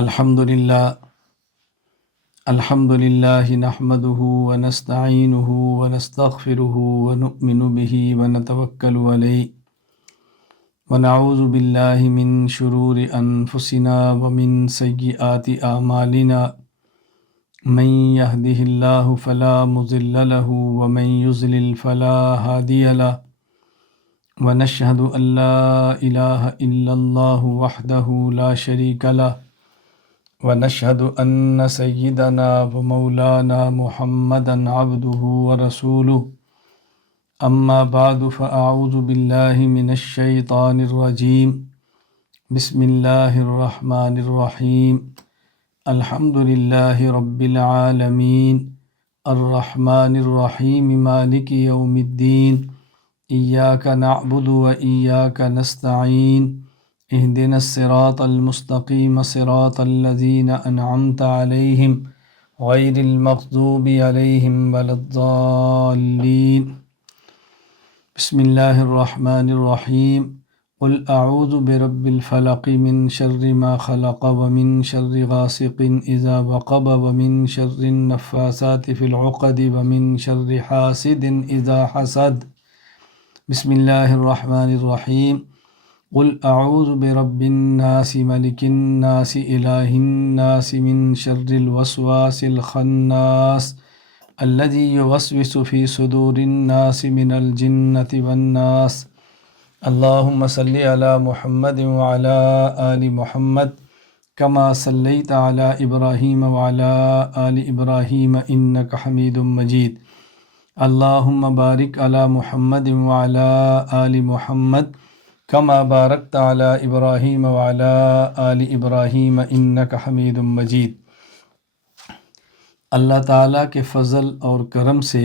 الحمد للہ نحمده ونستعینه ونستغفره ونؤمن به ونتوکل علیہ ونعوذ باللہ من شرور انفسنا ومن سیئات اعمالنا من يهده اللہ فلا مضل له ومن يضلل فلا هادی له ونشهد ان لا الہ الا اللہ وحدہ لا شریک له ونشهد أن سيدنا ومولانا محمدا عبده ورسوله أما بعد فأعوذ بالله من الشيطان الرجيم بسم الله الرحمن الرحيم الحمد لله رب العالمين الرحمن الرحيم مالك يوم الدين إياك نعبد وإياك نستعين اهدنا الصراط المستقيم صراط الذين أنعمت عليهم غير المغضوب عليهم ولا الضالين بسم الله الرحمن الرحيم قل أعوذ برب الفلق من شر ما خلق ومن شر غاسق إذا وقب ومن شر النفاثات في العقد ومن شر حاسد إذا حسد بسم الله الرحمن الرحيم قل اعوذ برب الناس ملك الناس الہ الناس من شر الوسواس الخناس الذي يوسوس في صدور الناس من الجنة والناس اللهم صل على محمد وعلى آل محمد كما صليت على إبراهيم وعلى آل إبراهيم إنك حميد مجيد اللهم بارك على محمد وعلى آل محمد كما باركت على إبراهيم وعلى آل إبراهيم إنك حميد مجيد۔ اللہ تعالیٰ کے فضل اور کرم سے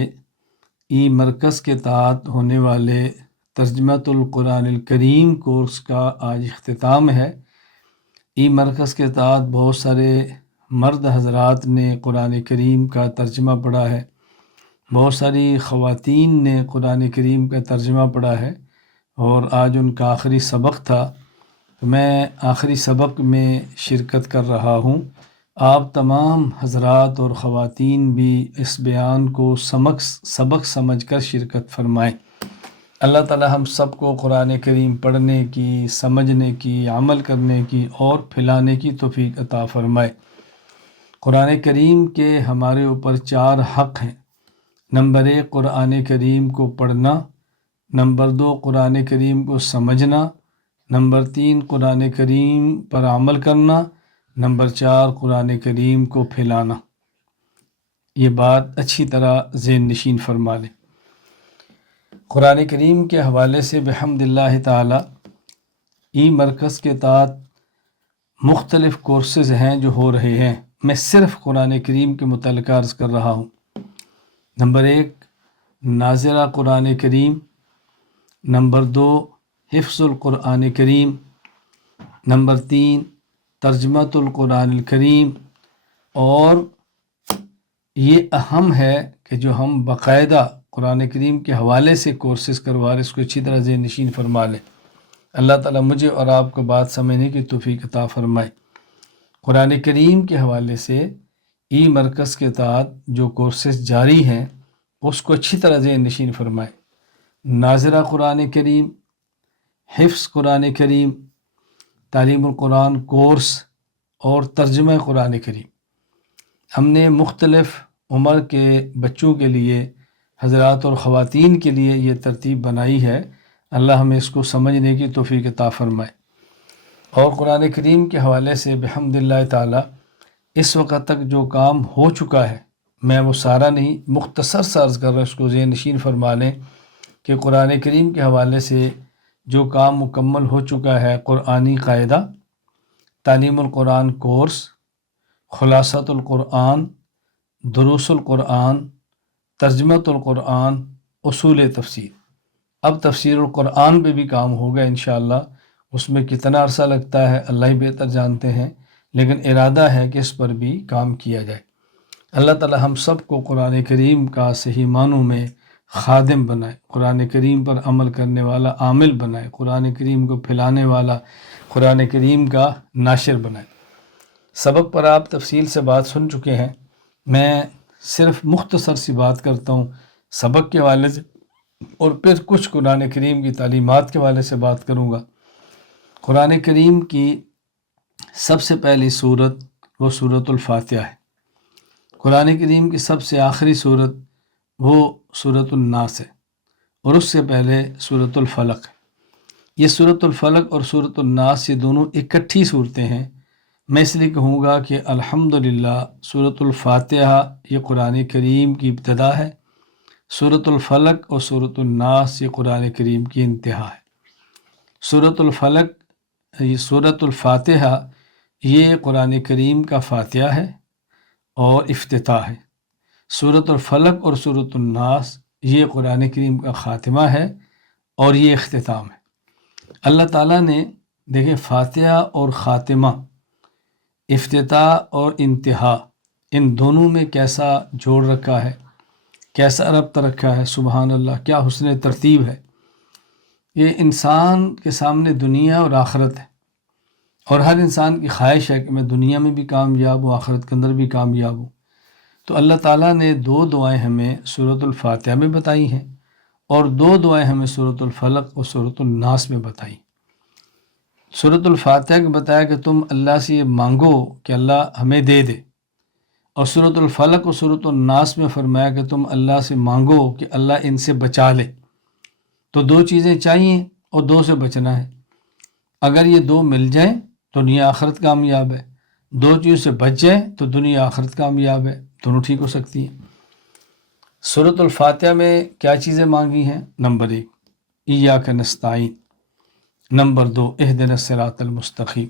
ای مرکز کے تحت ہونے والے ترجمۃ القرآن الکریم کورس کا آج اختتام ہے۔ ای مرکز کے تحت بہت سارے مرد حضرات نے قرآن کریم کا ترجمہ پڑھا ہے، بہت ساری خواتین نے قرآن کریم کا ترجمہ پڑھا ہے، اور آج ان کا آخری سبق تھا۔ میں آخری سبق میں شرکت کر رہا ہوں۔ آپ تمام حضرات اور خواتین بھی اس بیان کو سبق سمجھ کر شرکت فرمائیں۔ اللہ تعالی ہم سب کو قرآن کریم پڑھنے کی، سمجھنے کی، عمل کرنے کی اور پھیلانے کی توفیق عطا فرمائے۔ قرآن کریم کے ہمارے اوپر 4 حق ہیں۔ نمبر 1 قرآن کریم کو پڑھنا، نمبر 2 قرآن کریم کو سمجھنا، نمبر 3 قرآن کریم پر عمل کرنا، نمبر 4 قرآن کریم کو پھیلانا۔ یہ بات اچھی طرح ذہن نشین فرما لیں۔ قرآن کریم کے حوالے سے بحمد اللہ تعالی ای مرکز کے تحت مختلف کورسز ہیں جو ہو رہے ہیں۔ میں صرف قرآن کریم کے متعلق عرض کر رہا ہوں۔ نمبر 1 ناظرہ قرآن کریم، نمبر 2 حفظ القرآن کریم، نمبر 3 ترجمۃ القرآن الکریم، اور یہ اہم ہے کہ جو ہم باقاعدہ قرآن کریم کے حوالے سے کورسز کروا رہے ہیں، اس کو اچھی طرح ذہن نشین فرما لیں۔ اللہ تعالیٰ مجھے اور آپ کو بات سمجھنے کی توفیق عطا فرمائے۔ قرآن کریم کے حوالے سے ای مرکز کے تحت جو کورسز جاری ہیں اس کو اچھی طرح ذہن نشین فرمائے۔ ناظرہ قرآن کریم، حفظ قرآن کریم، تعلیم القرآن کورس اور ترجمہ قرآن کریم۔ ہم نے مختلف عمر کے بچوں کے لیے، حضرات اور خواتین کے لیے یہ ترتیب بنائی ہے۔ اللہ ہمیں اس کو سمجھنے کی توفیق عطا فرمائے۔ اور قرآن کریم کے حوالے سے بحمد اللہ تعالی اس وقت تک جو کام ہو چکا ہے، میں وہ سارا نہیں، مختصر سا عرض کر رہا ہوں، اس کو ذہن نشین فرما لیں کہ قرآن کریم کے حوالے سے جو کام مکمل ہو چکا ہے: قرآنی قاعدہ، تعلیم القرآن کورس، خلاصۃ القرآن، دروس القرآن، ترجمۃ القرآن، اصول تفسیر۔ اب تفسیر القرآن پہ بھی کام ہوگا انشاءاللہ۔ اس میں کتنا عرصہ لگتا ہے اللہ ہی بہتر جانتے ہیں، لیکن ارادہ ہے کہ اس پر بھی کام کیا جائے۔ اللہ تعالی ہم سب کو قرآن کریم کا صحیح معنوں میں خادم بنائے، قرآن کریم پر عمل کرنے والا عامل بنائے، قرآن کریم کو پھیلانے والا، قرآن کریم کا ناشر بنائے۔ سبق پر آپ تفصیل سے بات سن چکے ہیں، میں صرف مختصر سی بات کرتا ہوں سبق کے حوالے سے، اور پھر کچھ قرآن کریم کی تعلیمات کے حوالے سے بات کروں گا۔ قرآن کریم کی سب سے پہلی صورت وہ سورۃ الفاتحہ ہے۔ قرآن کریم کی سب سے آخری صورت وہ سورۃ الناس ہے، اور اس سے پہلے سورۃ الفلق ہے۔ یہ سورۃ الفلق اور سورۃ الناس یہ دونوں اکٹھی صورتیں ہیں۔ میں اس لیے کہوں گا کہ الحمدللہ سورۃ الفاتحہ یہ قرآن کریم کی ابتدا ہے، سورۃ الفلق اور سورۃ الناس یہ قرآن کریم کی انتہا ہے۔ سورۃ الفلق سورۃ الفاتحہ یہ قرآن کریم کا فاتحہ ہے اور افتتاح ہے۔ سورۃ الفلق اور سورۃ الناس یہ قرآن کریم کا خاتمہ ہے اور یہ اختتام ہے۔ اللہ تعالیٰ نے دیکھیں فاتحہ اور خاتمہ، افتتاح اور انتہا، ان دونوں میں کیسا جوڑ رکھا ہے، کیسا ربط رکھا ہے، سبحان اللہ، کیا حسن ترتیب ہے۔ یہ انسان کے سامنے دنیا اور آخرت ہے، اور ہر انسان کی خواہش ہے کہ میں دنیا میں بھی کامیاب ہوں، آخرت کے اندر بھی کامیاب ہوں۔ تو اللہ تعالیٰ نے دو دعائیں ہمیں سورۃ الفاتحہ میں بتائی ہیں، اور دو دعائیں ہمیں سورۃ الفلق اور سورۃ الناس میں بتائی۔ سورۃ الفاتحہ کو بتایا کہ تم اللہ سے یہ مانگو کہ اللہ ہمیں دے دے، اور سورۃ الفلق اور سورۃ الناس میں فرمایا کہ تم اللہ سے مانگو کہ اللہ ان سے بچا لے۔ تو دو چیزیں چاہیے اور دو سے بچنا ہے۔ اگر یہ دو مل جائیں تو دنیا آخرت کامیاب ہے، دو چیزوں سے بچ جائیں تو دنیا آخرت کامیاب ہے، دونوں ٹھیک ہو سکتی ہیں۔ سورۃ الفاتحہ میں کیا چیزیں مانگی ہیں؟ نمبر 1 ایاک نستعین، نمبر 2 اہدنا الصراط المستقیم،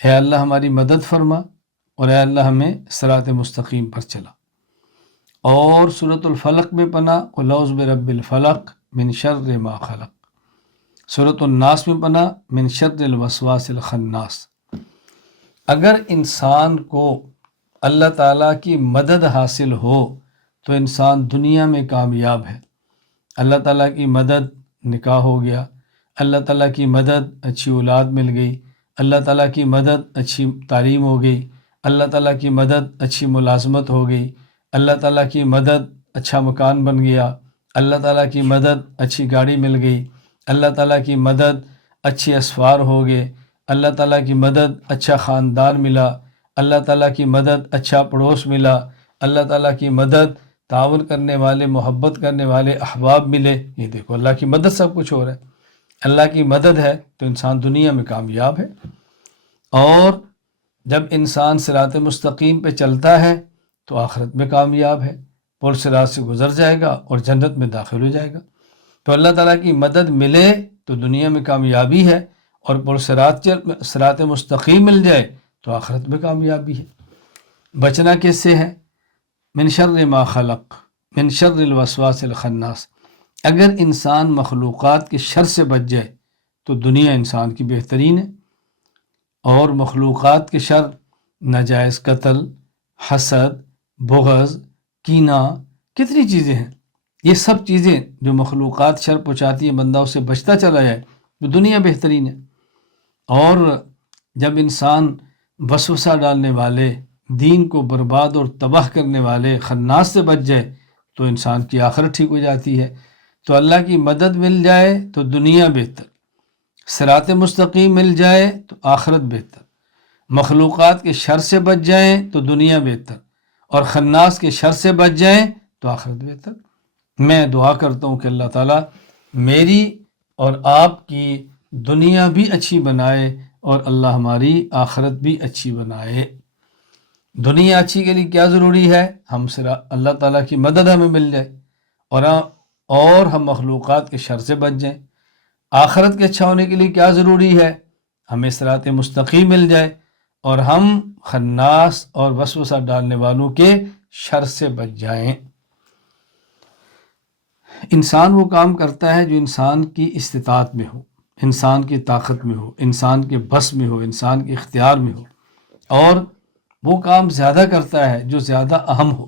اے اللہ ہماری مدد فرما اور اے اللہ ہمیں صراط مستقیم پر چلا۔ اور سورۃ الفلق میں پناہ، قل اعوذ برب الفلق من شر ما خلق۔ سورۃ الناس میں پناہ، من شر الوسواس الخناس۔ اگر انسان کو اللہ تعالیٰ کی مدد حاصل ہو تو انسان دنیا میں کامیاب ہے۔ اللہ تعالیٰ کی مدد، نکاح ہو گیا، اللہ تعالیٰ کی مدد اچھی اولاد مل گئی، اللہ تعالیٰ کی مدد اچھی تعلیم ہو گئی، اللہ تعالیٰ کی مدد اچھی ملازمت ہو گئی، اللہ تعالیٰ کی مدد اچھا مکان بن گیا، اللہ تعالیٰ کی مدد اچھی گاڑی مل گئی، اللہ تعالیٰ کی مدد اچھے اسفار ہو گئے، اللہ تعالیٰ کی مدد اچھا خاندان ملا، اللہ تعالیٰ کی مدد اچھا پڑوس ملا، اللہ تعالیٰ کی مدد تعاون کرنے والے، محبت کرنے والے احباب ملے۔ یہ دیکھو اللہ کی مدد سب کچھ ہو رہا ہے۔ اللہ کی مدد ہے تو انسان دنیا میں کامیاب ہے، اور جب انسان صراط مستقیم پہ چلتا ہے تو آخرت میں کامیاب ہے، پل صراط سے گزر جائے گا اور جنت میں داخل ہو جائے گا۔ تو اللہ تعالیٰ کی مدد ملے تو دنیا میں کامیابی ہے، اور پل صراط مستقیم مل جائے تو آخرت میں کامیابی ہے۔ بچنا کس سے ہے؟ من شر ما خلق، من شر الوسواس الخناس۔ اگر انسان مخلوقات کے شر سے بچ جائے تو دنیا انسان کی بہترین ہے، اور مخلوقات کے شر، ناجائز قتل، حسد، بغض، کینہ، کتنی چیزیں ہیں۔ یہ سب چیزیں جو مخلوقات شر پہنچاتی ہیں، بندہ اسے بچتا چلا جائے تو دنیا بہترین ہے۔ اور جب انسان وسوسہ ڈالنے والے، دین کو برباد اور تباہ کرنے والے خناس سے بچ جائے تو انسان کی آخرت ٹھیک ہو جاتی ہے۔ تو اللہ کی مدد مل جائے تو دنیا بہتر، صراط مستقیم مل جائے تو آخرت بہتر، مخلوقات کے شر سے بچ جائیں تو دنیا بہتر، اور خناس کے شر سے بچ جائیں تو آخرت بہتر۔ میں دعا کرتا ہوں کہ اللہ تعالیٰ میری اور آپ کی دنیا بھی اچھی بنائے، اور اللہ ہماری آخرت بھی اچھی بنائے۔ دنیا اچھی کے لیے کیا ضروری ہے؟ اللہ تعالیٰ کی مدد ہمیں مل جائے، اور ہم مخلوقات کے شر سے بچ جائیں۔ آخرت کے اچھا ہونے کے لیے کیا ضروری ہے؟ ہمیں صراط مستقیم مل جائے، اور ہم خناس اور وسوسہ ڈالنے والوں کے شر سے بچ جائیں۔ انسان وہ کام کرتا ہے جو انسان کی استطاعت میں ہو، انسان کی طاقت میں ہو، انسان کے بس میں ہو، انسان کے اختیار میں ہو، اور وہ کام زیادہ کرتا ہے جو زیادہ اہم ہو۔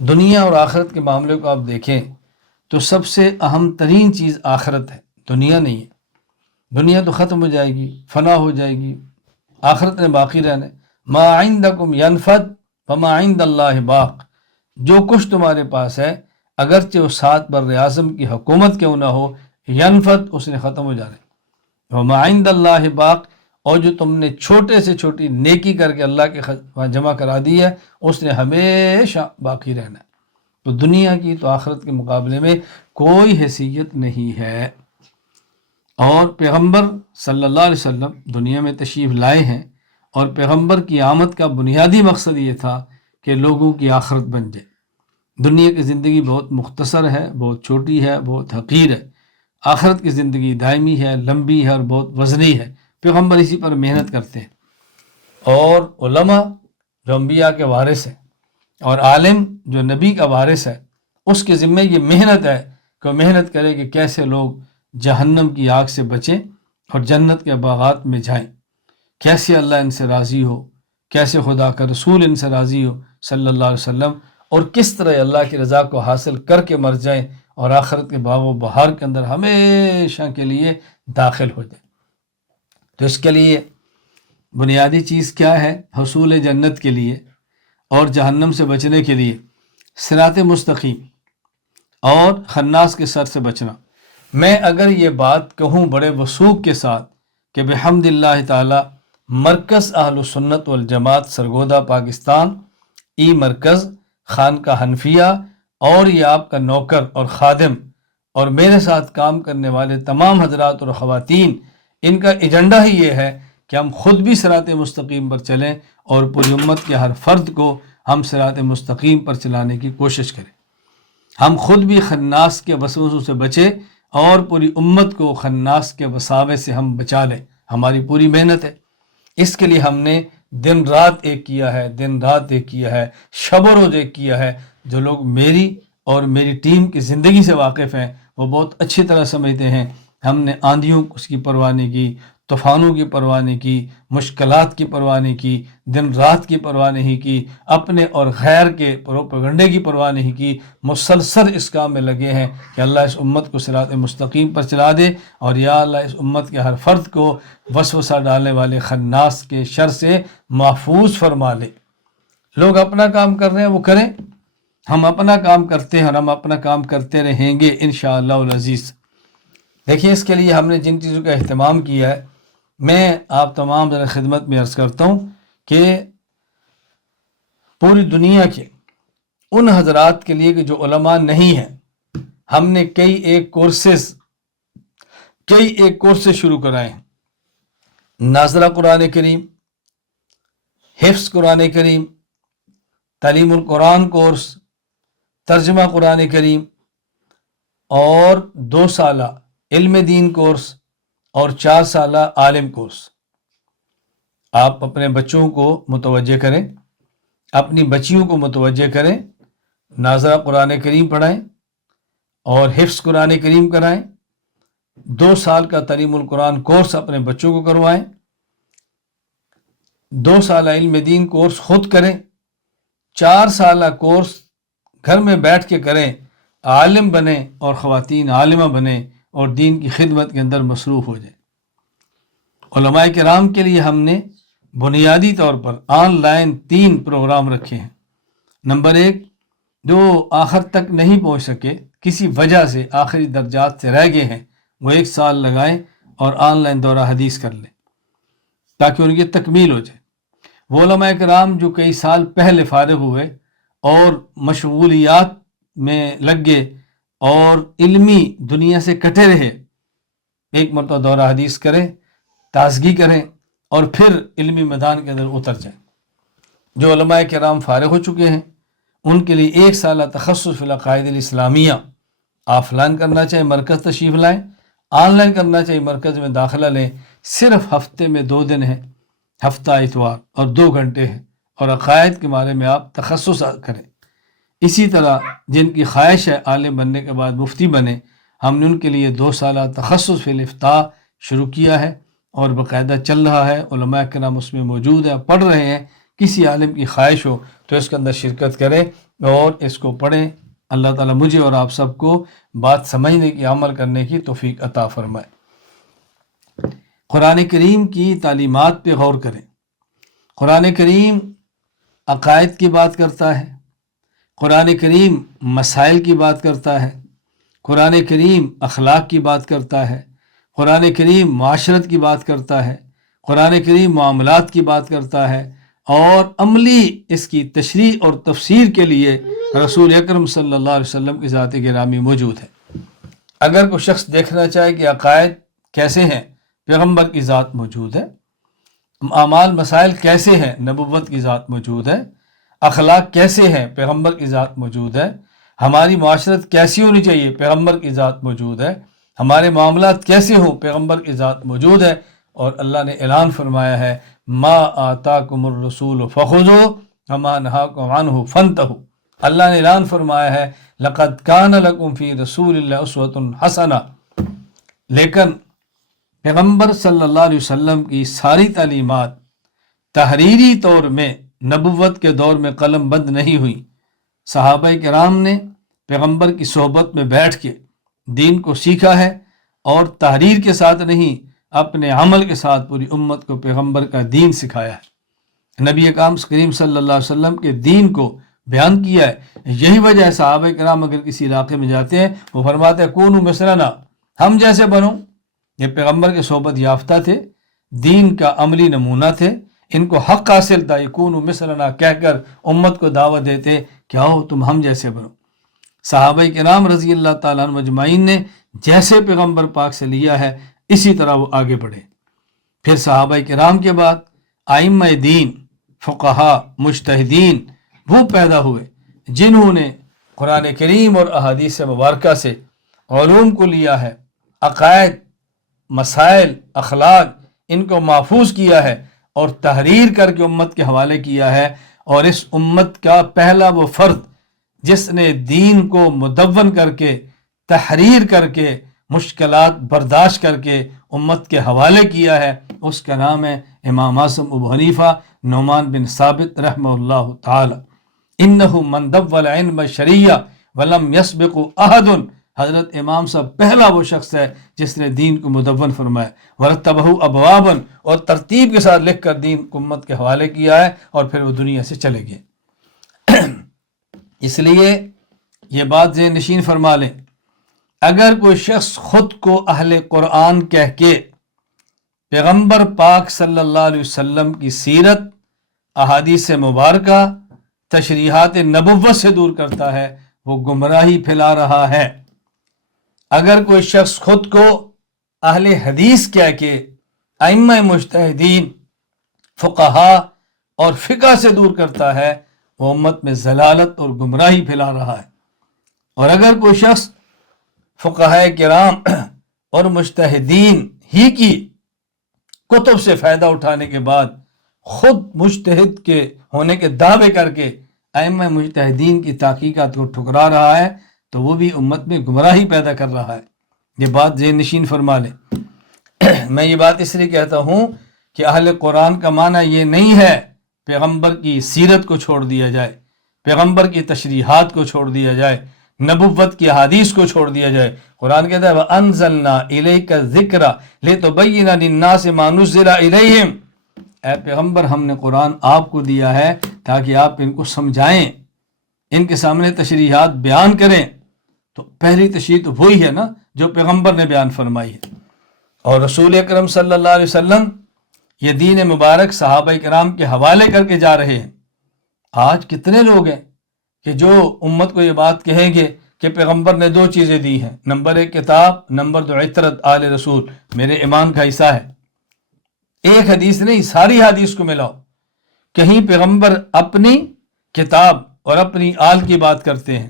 دنیا اور آخرت کے معاملے کو آپ دیکھیں تو سب سے اہم ترین چیز آخرت ہے، دنیا نہیں ہے۔ دنیا تو ختم ہو جائے گی، فنا ہو جائے گی، آخرت نے باقی رہنا ہے۔ ما عندکم ینفد وما عند اللہ باق، جو کچھ تمہارے پاس ہے اگرچہ وہ 7 بر اعظم کی حکومت کیوں نہ ہو، ینفد اس نے ختم ہو جانا ہے، وما عند اللہ باق، اور جو تم نے چھوٹے سے چھوٹی نیکی کر کے اللہ کے وہاں جمع کرا دی ہے اس نے ہمیشہ باقی رہنا ہے۔ تو دنیا کی تو آخرت کے مقابلے میں کوئی حیثیت نہیں ہے۔ اور پیغمبر صلی اللہ علیہ وسلم دنیا میں تشریف لائے ہیں، اور پیغمبر کی آمد کا بنیادی مقصد یہ تھا کہ لوگوں کی آخرت بن جائے۔ دنیا کی زندگی بہت مختصر ہے، بہت چھوٹی ہے، بہت حقیر ہے۔ آخرت کی زندگی دائمی ہے، لمبی ہے اور بہت وزنی ہے۔ پیغمبر اسی پر محنت کرتے ہیں، اور علماء جو انبیاء کے وارث ہیں، اور عالم جو نبی کا وارث ہے، اس کے ذمہ یہ محنت ہے کہ وہ محنت کرے کہ کیسے لوگ جہنم کی آگ سے بچیں اور جنت کے باغات میں جائیں، کیسے اللہ ان سے راضی ہو، کیسے خدا کا رسول ان سے راضی ہو صلی اللہ علیہ وسلم، اور کس طرح اللہ کی رضا کو حاصل کر کے مر جائیں اور آخرت کے باغ و بہار کے اندر ہمیشہ کے لیے داخل ہو جائیں۔ تو اس کے لیے بنیادی چیز کیا ہے؟ حصول جنت کے لیے اور جہنم سے بچنے کے لیے صراط مستقیم اور خناس کے سر سے بچنا۔ میں اگر یہ بات کہوں بڑے وثوق کے ساتھ کہ بحمد اللہ تعالی مرکز اہل سنت والجماعت سرگودا پاکستان، ای مرکز خانقاہ حنفیہ، اور یہ آپ کا نوکر اور خادم اور میرے ساتھ کام کرنے والے تمام حضرات اور خواتین، ان کا ایجنڈا ہی یہ ہے کہ ہم خود بھی صراط مستقیم پر چلیں اور پوری امت کے ہر فرد کو ہم صراط مستقیم پر چلانے کی کوشش کریں۔ ہم خود بھی خناس کے وسوسوں سے بچیں اور پوری امت کو خناس کے وساوے سے ہم بچا لیں۔ ہماری پوری محنت ہے، اس کے لیے ہم نے دن رات ایک کیا ہے، دن رات ایک کیا ہے، شب و روز ایک کیا ہے۔ جو لوگ میری اور میری ٹیم کی زندگی سے واقف ہیں وہ بہت اچھی طرح سمجھتے ہیں ہم نے آندھیوں اس کی پرواہ نہیں کی، طوفانوں کی پرواہ نہیں کی، مشکلات کی پرواہ نہیں کی، دن رات کی پرواہ نہیں کی، اپنے اور غیر کے پروپیگنڈے کی پرواہ نہیں کی، مسلسل اس کام میں لگے ہیں کہ اللہ اس امت کو صراط مستقیم پر چلا دے، اور یا اللہ اس امت کے ہر فرد کو وسوسہ ڈالنے والے خناس کے شر سے محفوظ فرما لے۔ لوگ اپنا کام کر رہے ہیں وہ کریں، ہم اپنا کام کرتے ہیں اور ہم اپنا کام کرتے رہیں گے انشاءاللہ العزیز۔ دیکھیے اس کے لیے ہم نے جن چیزوں کا اہتمام کیا ہے، میں آپ تمام ذرا خدمت میں عرض کرتا ہوں کہ پوری دنیا کے ان حضرات کے لیے کہ جو علماء نہیں ہیں، ہم نے کئی ایک کورسز شروع کرائے ہیں۔ ناظرہ قرآن کریم، حفظ قرآن کریم، تعلیم القرآن کورس، ترجمہ قرآن کریم، اور 2 سالہ علم دین کورس اور 4 سالہ عالم کورس۔ آپ اپنے بچوں کو متوجہ کریں، اپنی بچیوں کو متوجہ کریں، ناظرہ قرآن کریم پڑھائیں اور حفظ قرآن کریم کرائیں، 2 سال کا تعلیم القرآن کورس اپنے بچوں کو کروائیں، 2 سالہ علم دین کورس خود کریں، 4 سالہ کورس گھر میں بیٹھ کے کریں، عالم بنیں اور خواتین عالمہ بنیں اور دین کی خدمت کے اندر مصروف ہو جائیں۔ علماء کرام کے لیے ہم نے بنیادی طور پر آن لائن 3 پروگرام رکھے ہیں۔ نمبر 1، جو آخر تک نہیں پہنچ سکے، کسی وجہ سے آخری درجات سے رہ گئے ہیں، وہ 1 سال لگائیں اور آن لائن دورہ حدیث کر لیں تاکہ ان کی تکمیل ہو جائے۔ وہ علماء کرام جو کئی سال پہلے فارغ ہوئے اور مشغولیات میں لگ گئے اور علمی دنیا سے کٹے رہے، ایک مرتبہ دورہ حدیث کریں، تازگی کریں اور پھر علمی میدان کے اندر اتر جائیں۔ جو علماء کرام فارغ ہو چکے ہیں ان کے لیے 1 سالہ تخصص فی العقائد الاسلامیہ آف لائن کرنا چاہے مرکز تشریف لائیں، آن لائن کرنا چاہیے مرکز میں داخلہ لیں۔ صرف ہفتے میں 2 دن ہے، ہفتہ اتوار اور 2 گھنٹے ہیں، اور عقائد کے بارے میں آپ تخصص کریں۔ اسی طرح جن کی خواہش ہے عالم بننے کے بعد مفتی بنے، ہم نے ان کے لیے 2 سالہ تخصص فی الافتاء شروع کیا ہے اور باقاعدہ چل رہا ہے، علماء کرام اس میں موجود ہیں، پڑھ رہے ہیں۔ کسی عالم کی خواہش ہو تو اس کے اندر شرکت کریں اور اس کو پڑھیں۔ اللہ تعالیٰ مجھے اور آپ سب کو بات سمجھنے کی، عمل کرنے کی توفیق عطا فرمائے۔ قرآن کریم کی تعلیمات پہ غور کریں۔ قرآن کریم عقائد کی بات کرتا ہے، قرآن کریم مسائل کی بات کرتا ہے، قرآن کریم اخلاق کی بات کرتا ہے، قرآن کریم معاشرت کی بات کرتا ہے، قرآن کریم معاملات کی بات کرتا ہے، اور عملی اس کی تشریح اور تفسیر کے لیے رسول اکرم صلی اللہ علیہ وسلم کی ذات گرامی موجود ہے۔ اگر کوئی شخص دیکھنا چاہے کہ عقائد کیسے ہیں، پیغمبر کی ذات موجود ہے، اعمال مسائل کیسے ہیں، نبوت کی ذات موجود ہے، اخلاق کیسے ہیں، پیغمبر کی ذات موجود ہے، ہماری معاشرت کیسی ہونی چاہیے، پیغمبر کی ذات موجود ہے، ہمارے معاملات کیسے ہوں، پیغمبر کی ذات موجود ہے۔ اور اللہ نے اعلان فرمایا ہے ما آتاکم الرسول فخذوا وما نہاکم عنہ فانتہوا۔ اللہ نے اعلان فرمایا ہے لقد کان لکم فی رسول اللہ اسوۃ حسنہ، لیکن پیغمبر صلی اللہ علیہ وسلم کی ساری تعلیمات تحریری طور میں نبوت کے دور میں قلم بند نہیں ہوئی۔ صحابہ کرام نے پیغمبر کی صحبت میں بیٹھ کے دین کو سیکھا ہے، اور تحریر کے ساتھ نہیں، اپنے عمل کے ساتھ پوری امت کو پیغمبر کا دین سکھایا ہے، نبی اکرم کریم صلی اللہ علیہ وسلم کے دین کو بیان کیا ہے۔ یہی وجہ ہے صحابہ کرام اگر کسی علاقے میں جاتے ہیں وہ فرماتے ہیں کونوا مثلنا، ہم جیسے بنو۔ یہ پیغمبر کے صحبت یافتہ تھے، دین کا عملی نمونہ تھے، ان کو حق حاصل تھا، کونوا مثلنا کہہ کر امت کو دعوت دیتے کہ آؤ تم ہم جیسے بنو۔ صحابہ کرام رضی اللہ تعالیٰ عنہ مجمعین نے جیسے پیغمبر پاک سے لیا ہے اسی طرح وہ آگے بڑھے۔ پھر صحابہ کرام کے بعد ائمہ دین، فقہا، مجتہدین وہ پیدا ہوئے جنہوں نے قرآن کریم اور احادیث مبارکہ سے علوم کو لیا ہے، عقائد، مسائل، اخلاق ان کو محفوظ کیا ہے اور تحریر کر کے امت کے حوالے کیا ہے۔ اور اس امت کا پہلا وہ فرد جس نے دین کو مدون کر کے، تحریر کر کے، مشکلات برداشت کر کے امت کے حوالے کیا ہے، اس کا نام ہے امام اعظم ابو حنیفہ نعمان بن ثابت رحمہ اللہ تعالی۔ انہ من دول علم شریعہ ولم یسبق احد، حضرت امام صاحب پہلا وہ شخص ہے جس نے دین کو مدون فرمایا، ورتبہ ابوابا، اور ترتیب کے ساتھ لکھ کر دین کو امت کے حوالے کیا ہے، اور پھر وہ دنیا سے چلے گئے۔ اس لیے یہ بات ذہن نشین فرما لیں، اگر کوئی شخص خود کو اہل قرآن کہہ کے پیغمبر پاک صلی اللہ علیہ وسلم کی سیرت، احادیث مبارکہ، تشریحات نبوت سے دور کرتا ہے، وہ گمراہی پھیلا رہا ہے۔ اگر کوئی شخص خود کو اہل حدیث کہہ کے ائمہ مجتہدین، فقہا اور فقہ سے دور کرتا ہے، وہ امت میں ضلالت اور گمراہی پھیلا رہا ہے۔ اور اگر کوئی شخص فقہاء کرام اور مجتہدین ہی کی کتب سے فائدہ اٹھانے کے بعد خود مجتہد کے ہونے کے دعوے کر کے ائمہ مجتہدین کی تحقیقات کو ٹھکرا رہا ہے، تو وہ بھی امت میں گمراہی پیدا کر رہا ہے۔ یہ بات ذہن نشین فرما لیں۔ میں یہ بات اس لیے کہتا ہوں کہ اہل قرآن کا معنی یہ نہیں ہے پیغمبر کی سیرت کو چھوڑ دیا جائے، پیغمبر کی تشریحات کو چھوڑ دیا جائے، نبوت کی حدیث کو چھوڑ دیا جائے۔ قرآن کہتا ہے وَأَنزَلْنَا إِلَيْكَ الذِّكْرَ لِتُبَيِّنَ لِلنَّاسِ مَا نُزِّلَ إِلَيْهِمْ، اے پیغمبر ہم نے قرآن آپ کو دیا ہے تاکہ آپ ان کو سمجھائیں، ان کے سامنے تشریحات بیان کریں۔ تو پہلی تشریح تو وہی ہے نا جو پیغمبر نے بیان فرمائی ہے، اور رسول اکرم صلی اللہ علیہ وسلم یہ دین مبارک صحابہ کرام کے حوالے کر کے جا رہے ہیں۔ آج کتنے لوگ ہیں کہ جو امت کو یہ بات کہیں گے کہ پیغمبر نے دو چیزیں دی ہیں، نمبر ایک کتاب، نمبر دو عطرت آل رسول، میرے ایمان کا حصہ ہے۔ ایک حدیث نہیں، ساری حدیث کو ملاؤ، کہیں پیغمبر اپنی کتاب اور اپنی آل کی بات کرتے ہیں،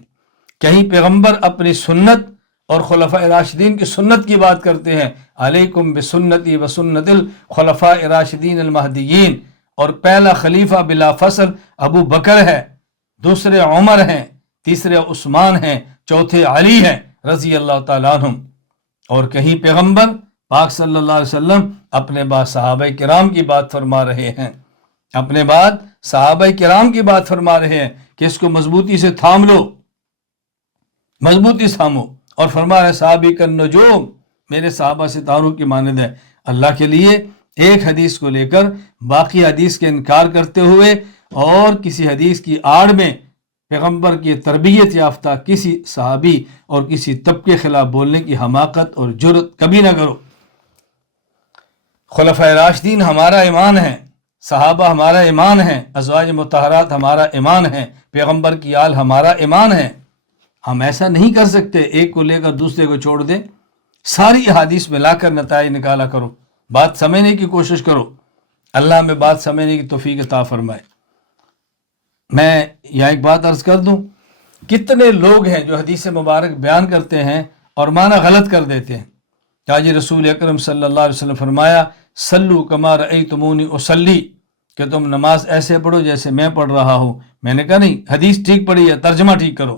کہیں پیغمبر اپنی سنت اور خلفاء راشدین کی سنت کی بات کرتے ہیں، علیکم بسنتی وسنت الخلفاء راشدین المہدیین، اور پہلا خلیفہ بلا فصل ابو بکر ہے، دوسرے عمر ہیں، تیسرے عثمان ہیں، چوتھے علی ہیں رضی اللہ تعالیٰ عنہم۔ اور کہیں پیغمبر پاک صلی اللہ علیہ وسلم اپنے بعد صحابہ کرام کی بات فرما رہے ہیں، اپنے بعد صحابہ کرام کی بات فرما رہے ہیں کہ اس کو مضبوطی سے تھام لو، مضبوطی سے تھامو، اور فرما رہے صحابی کا نجوم، میرے صحابہ ستاروں کی مانند ہے۔ اللہ کے لیے ایک حدیث کو لے کر باقی حدیث کے انکار کرتے ہوئے اور کسی حدیث کی آڑ میں پیغمبر کی تربیت یافتہ کسی صحابی اور کسی طبقے کے خلاف بولنے کی حماقت اور جرأت کبھی نہ کرو۔ خلفائے راشدین ہمارا ایمان ہے، صحابہ ہمارا ایمان ہے، ازواج مطہرات ہمارا ایمان ہے، پیغمبر کی آل ہمارا ایمان ہے۔ ہم ایسا نہیں کر سکتے ایک کو لے کر دوسرے کو چھوڑ دیں۔ ساری احادیث میں لا کر نتائج نکالا کرو، بات سمجھنے کی کوشش کرو۔ اللہ میں بات سمجھنے کی توفیق عطا فرمائے۔ میں یہاں ایک بات عرض کر دوں، کتنے لوگ ہیں جو حدیث مبارک بیان کرتے ہیں اور معنی غلط کر دیتے ہیں۔ کہ رسول اکرم صلی اللہ علیہ وسلم فرمایا صلو کما رأیتمونی اصلی، کہ تم نماز ایسے پڑھو جیسے میں پڑھ رہا ہوں۔ میں نے کہا نہیں، حدیث ٹھیک پڑھی ہے، ترجمہ ٹھیک کرو۔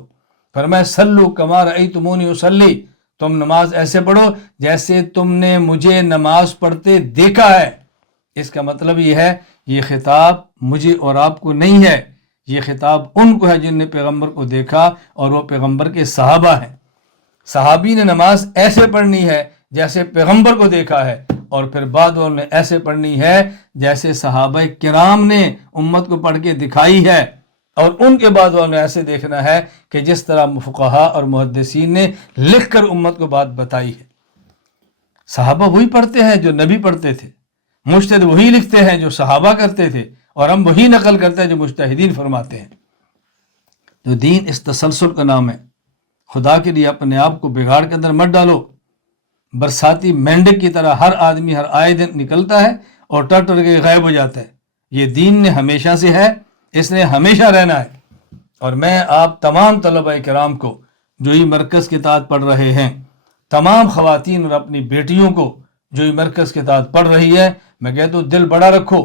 فرمایا صلو کما رأیتمونی اصلی، تم نماز ایسے پڑھو جیسے تم نے مجھے نماز پڑھتے دیکھا ہے۔ اس کا مطلب یہ ہے یہ خطاب مجھے اور آپ کو نہیں ہے، یہ خطاب ان کو ہے جن نے پیغمبر کو دیکھا اور وہ پیغمبر کے صحابہ ہیں۔ صحابی نے نماز ایسے پڑھنی ہے جیسے پیغمبر کو دیکھا ہے، اور پھر بعد والوں نے ایسے پڑھنی ہے جیسے صحابہ کرام نے امت کو پڑھ کے دکھائی ہے، اور ان کے بعد والوں نے ایسے دیکھنا ہے کہ جس طرح فقہاء اور محدثین نے لکھ کر امت کو بات بتائی ہے۔ صحابہ وہی پڑھتے ہیں جو نبی پڑھتے تھے، مجتہد وہی لکھتے ہیں جو صحابہ کرتے تھے، اور ہم وہی نقل کرتے ہیں جو مجتہدین فرماتے ہیں۔ تو دین اس تسلسل کا نام ہے۔ خدا کے لیے اپنے آپ کو بگاڑ کے اندر مت ڈالو۔ برساتی مینڈک کی طرح ہر آدمی ہر آئے دن نکلتا ہے اور ٹر کے غائب ہو جاتا ہے۔ یہ دین نے ہمیشہ سے ہے، اس نے ہمیشہ رہنا ہے۔ اور میں آپ تمام طلبہ کرام کو جو یہ مرکز کے تحت پڑھ رہے ہیں، تمام خواتین اور اپنی بیٹیوں کو جو یہ مرکز کے تحت پڑھ رہی ہے، میں کہتا ہوں دل بڑا رکھو،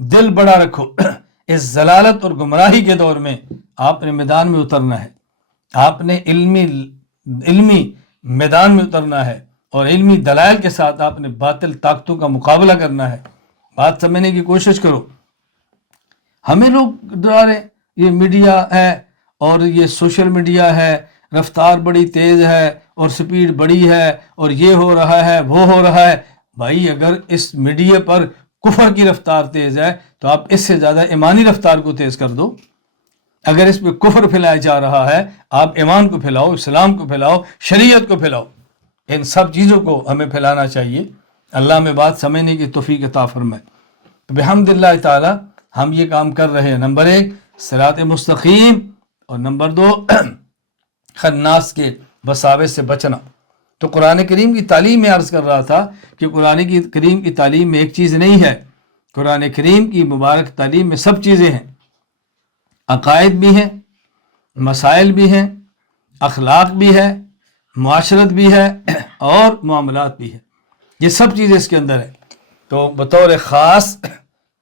دل بڑا رکھو۔ اس ضلالت اور گمراہی کے دور میں آپ نے میدان میں اترنا ہے، آپ نے علمی میدان میں اترنا ہے، اور علمی دلائل کے ساتھ آپ نے باطل طاقتوں کا مقابلہ کرنا ہے۔ بات سمجھنے کی کوشش کرو۔ ہمیں لوگ ڈرا رہے، یہ میڈیا ہے اور یہ سوشل میڈیا ہے، رفتار بڑی تیز ہے اور سپیڈ بڑی ہے اور یہ ہو رہا ہے وہ ہو رہا ہے۔ بھائی اگر اس میڈیا پر کفر کی رفتار تیز ہے تو آپ اس سے زیادہ ایمانی رفتار کو تیز کر دو۔ اگر اس پہ کفر پھیلایا جا رہا ہے، آپ ایمان کو پھیلاؤ، اسلام کو پھیلاؤ، شریعت کو پھیلاؤ۔ ان سب چیزوں کو ہمیں پھیلانا چاہیے۔ اللہ میں بات سمجھنے کی توفیق عطا فرمائے۔ بحمد اللہ تعالی ہم یہ کام کر رہے ہیں۔ نمبر 1 صراط مستقیم، اور نمبر 2 خناس کے وساوس سے بچنا۔ تو قرآن کریم کی تعلیم میں عرض کر رہا تھا کہ قرآن کریم کی تعلیم میں ایک چیز نہیں ہے، قرآن کریم کی مبارک تعلیم میں سب چیزیں ہیں۔ عقائد بھی ہیں، مسائل بھی ہیں، اخلاق بھی ہے، معاشرت بھی ہے، اور معاملات بھی ہے۔ یہ سب چیزیں اس کے اندر ہے۔ تو بطور خاص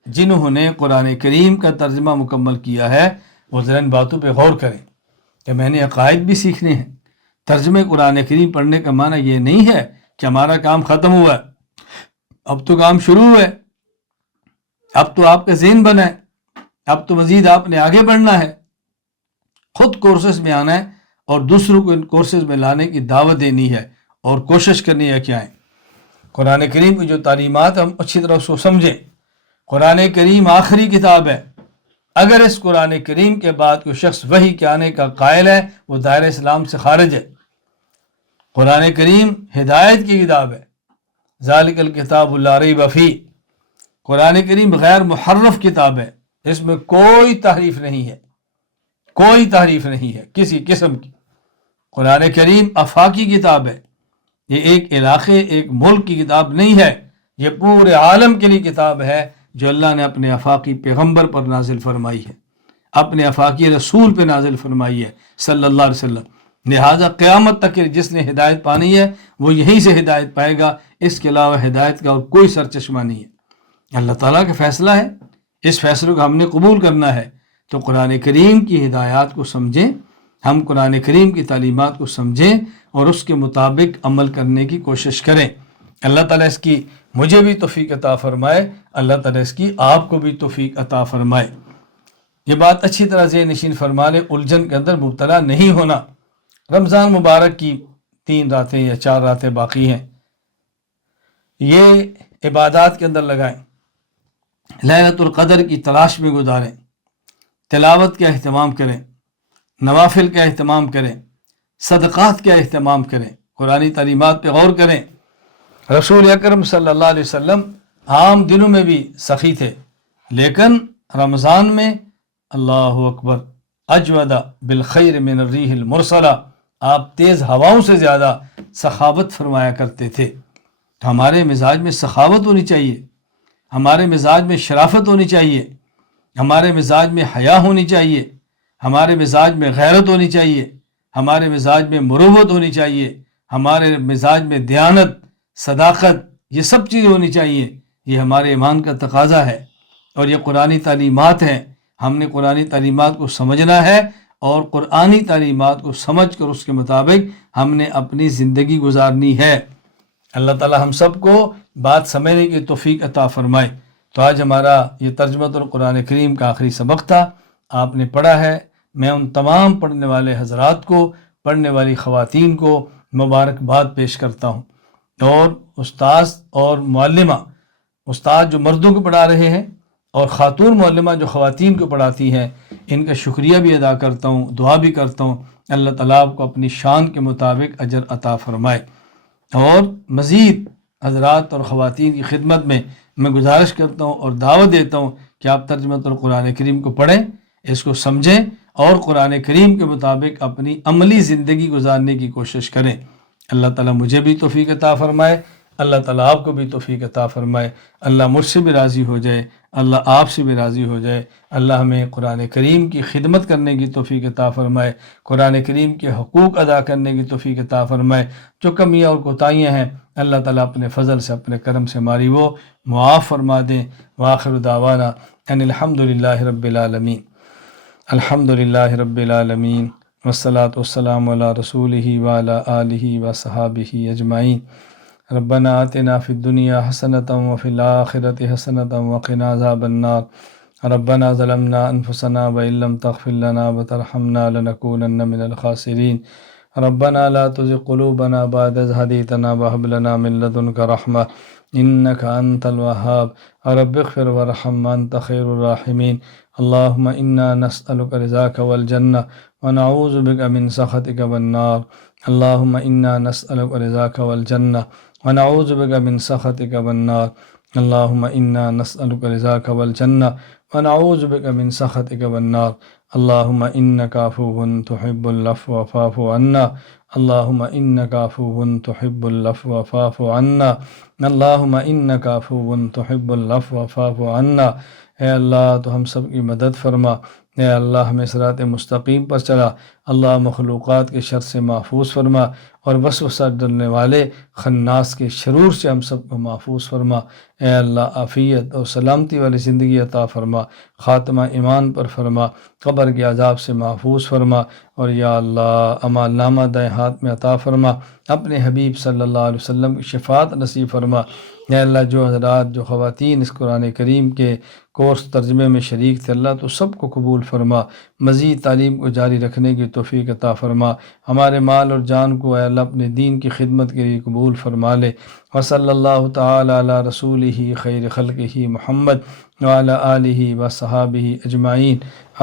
جنہوں نے قرآن کریم کا ترجمہ مکمل کیا ہے وہ ذرا ان باتوں پہ غور کریں کہ میں نے عقائد بھی سیکھنے ہیں۔ ترجمہ قرآن کریم پڑھنے کا معنی یہ نہیں ہے کہ ہمارا کام ختم ہوا ہے، اب تو کام شروع ہوا ہے، اب تو آپ کا ذہن بنا ہے، اب تو مزید آپ نے آگے بڑھنا ہے، خود کورسز میں آنا ہے اور دوسروں کو ان کورسز میں لانے کی دعوت دینی ہے اور کوشش کرنی ہے کہ آئیں۔ قرآن کریم کی جو تعلیمات ہم اچھی طرح اس کو سمجھیں۔ قرآن کریم آخری کتاب ہے۔ اگر اس قرآن کریم کے بعد کوئی شخص وحی کے آنے کا قائل ہے وہ دائرہ اسلام سے خارج ہے۔ قرآن کریم ہدایت کی کتاب ہے۔ ذالک الکتاب لا ریب فیہ۔ قرآن کریم غیر محرف کتاب ہے، اس میں کوئی تحریف نہیں ہے، کوئی تحریف نہیں ہے کسی قسم کی۔ قرآن کریم آفاقی کتاب ہے، یہ ایک علاقے ایک ملک کی کتاب نہیں ہے، یہ پورے عالم کے لیے کتاب ہے جو اللہ نے اپنے آفاقی پیغمبر پر نازل فرمائی ہے، اپنے آفاقی رسول پہ نازل فرمائی ہے صلی اللہ علیہ وسلم۔ لہٰذا قیامت تک جس نے ہدایت پانی ہے وہ یہیں سے ہدایت پائے گا، اس کے علاوہ ہدایت کا اور کوئی سرچشمہ نہیں ہے۔ اللہ تعالیٰ کا فیصلہ ہے، اس فیصلے کو ہم نے قبول کرنا ہے۔ تو قرآن کریم کی ہدایات کو سمجھیں، ہم قرآن کریم کی تعلیمات کو سمجھیں اور اس کے مطابق عمل کرنے کی کوشش کریں۔ اللہ تعالیٰ اس کی مجھے بھی توفیق عطا فرمائے، اللہ تعالیٰ اس کی آپ کو بھی توفیق عطا فرمائے۔ یہ بات اچھی طرح ذہن نشین فرما لے، الجھن کے اندر مبتلا نہیں ہونا۔ رمضان مبارک کی 3 راتیں یا 4 راتیں باقی ہیں، یہ عبادات کے اندر لگائیں، لیلۃ القدر کی تلاش میں گزاریں، تلاوت کا اہتمام کریں، نوافل کا اہتمام کریں، صدقات کا اہتمام کریں، قرآنی تعلیمات پہ غور کریں۔ رسول اکرم صلی اللہ علیہ وسلم عام دنوں میں بھی سخی تھے، لیکن رمضان میں اللہ اکبر اجود بالخیر من الریح المرسلہ، آپ تیز ہواؤں سے زیادہ سخاوت فرمایا کرتے تھے۔ تو ہمارے مزاج میں سخاوت ہونی چاہیے، ہمارے مزاج میں شرافت ہونی چاہیے، ہمارے مزاج میں حیا ہونی چاہیے، ہمارے مزاج میں غیرت ہونی چاہیے، ہمارے مزاج میں مروت ہونی چاہیے، ہمارے مزاج میں دیانت، صداقت، یہ سب چیزیں ہونی چاہیے۔ یہ ہمارے ایمان کا تقاضا ہے اور یہ قرآنی تعلیمات ہیں۔ ہم نے قرآنی تعلیمات کو سمجھنا ہے اور قرآنی تعلیمات کو سمجھ کر اس کے مطابق ہم نے اپنی زندگی گزارنی ہے۔ اللہ تعالی ہم سب کو بات سمجھنے کی توفیق عطا فرمائے۔ تو آج ہمارا یہ ترجمۃ القرآن کریم کا آخری سبق تھا، آپ نے پڑھا ہے۔ میں ان تمام پڑھنے والے حضرات کو، پڑھنے والی خواتین کو مبارکباد پیش کرتا ہوں، اور استاذ اور معلمہ، استاد جو مردوں کو پڑھا رہے ہیں اور خاتون معلمہ جو خواتین کو پڑھاتی ہیں، ان کا شکریہ بھی ادا کرتا ہوں، دعا بھی کرتا ہوں اللہ تعالیٰ آپ کو اپنی شان کے مطابق اجر عطا فرمائے۔ اور مزید حضرات اور خواتین کی خدمت میں گزارش کرتا ہوں اور دعوت دیتا ہوں کہ آپ ترجمۃ القرآن کریم کو پڑھیں، اس کو سمجھیں اور قرآن کریم کے مطابق اپنی عملی زندگی گزارنے کی کوشش کریں۔ اللہ تعالیٰ مجھے بھی توفیق عطا فرمائے، اللہ تعالیٰ آپ کو بھی توفیق عطا فرمائے، اللہ مجھ سے بھی راضی ہو جائے، اللہ آپ سے بھی راضی ہو جائے، اللہ ہمیں قرآن کریم کی خدمت کرنے کی توفیق عطا فرمائے، قرآن کریم کے حقوق ادا کرنے کی توفیق عطا فرمائے۔ جو کمیاں اور کوتاہیاں ہیں اللہ تعالیٰ اپنے فضل سے، اپنے کرم سے ہماری وہ معاف فرما دیں۔ وآخر دعوانا ان الحمد للہ رب العالمین، الحمد للہ رب العالمین، والصلاة والسلام علی رسولہ وعلی آلہ وصحابہ اجمعین۔ ربنا آتنا فی الدنیا حسنۃ وفی الآخرۃ حسنۃ وقنا عذاب النار۔ ربنا ظلمنا انفسنا وإن لم تغفر لنا وترحمنا لنکونن من الخاسرین۔ ربنا لا تزغ قلوبنا بعد إذ هديتنا وهب لنا من لدنك رحمة إنك أنت الوهاب۔ رب اغفر وارحم وأنت خير الراحمين۔ اللهم إنا نسألك رضاك والجنة ونعوذ بك من سخطك والنار۔ اللهم إنا نسألك رضاك والجنة ونعوذ بك من سخطك والنار۔ اللهم إنا نسألك رضاك والجنة ونعوذ بك من سخطك والنار۔ اللهم إنك عفو تحب العفو فاعف عنا۔ اللهم إنك عفو تحب العفو فاعف عنا۔ اللهم إنك عفو تحب العفو فاعف عنا۔ اے اللہ تو ہم سب کی مدد فرما، اے اللہ ہمیں صراط مستقیم پر چلا، اللہ مخلوقات کے شر سے محفوظ فرما اور وسوسہ ڈالنے والے خناس کے شرور سے ہم سب کو محفوظ فرما۔ اے اللہ عافیت اور سلامتی والی زندگی عطا فرما، خاتمہ ایمان پر فرما، قبر کے عذاب سے محفوظ فرما، اور یا اللہ اعمال نامہ دائیں ہاتھ میں عطا فرما، اپنے حبیب صلی اللہ علیہ وسلم کی شفاعت نصیب فرما۔ اے اللہ جو حضرات، جو خواتین اس قرآن کریم کے کورس ترجمے میں شریک تھے، اللہ تو سب کو قبول فرما، مزید تعلیم کو جاری رکھنے کی توفیق عطا فرما، ہمارے مال اور جان کو اے اللہ اپنے دین کی خدمت کے لیے قبول فرما لے۔ وصلی اللہ تعالی علی رسولہ خیر خلقہ محمد وعلی آلہ وصحابہ اجمعین،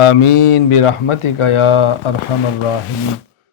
آمین برحمتک یا ارحم الراحمین۔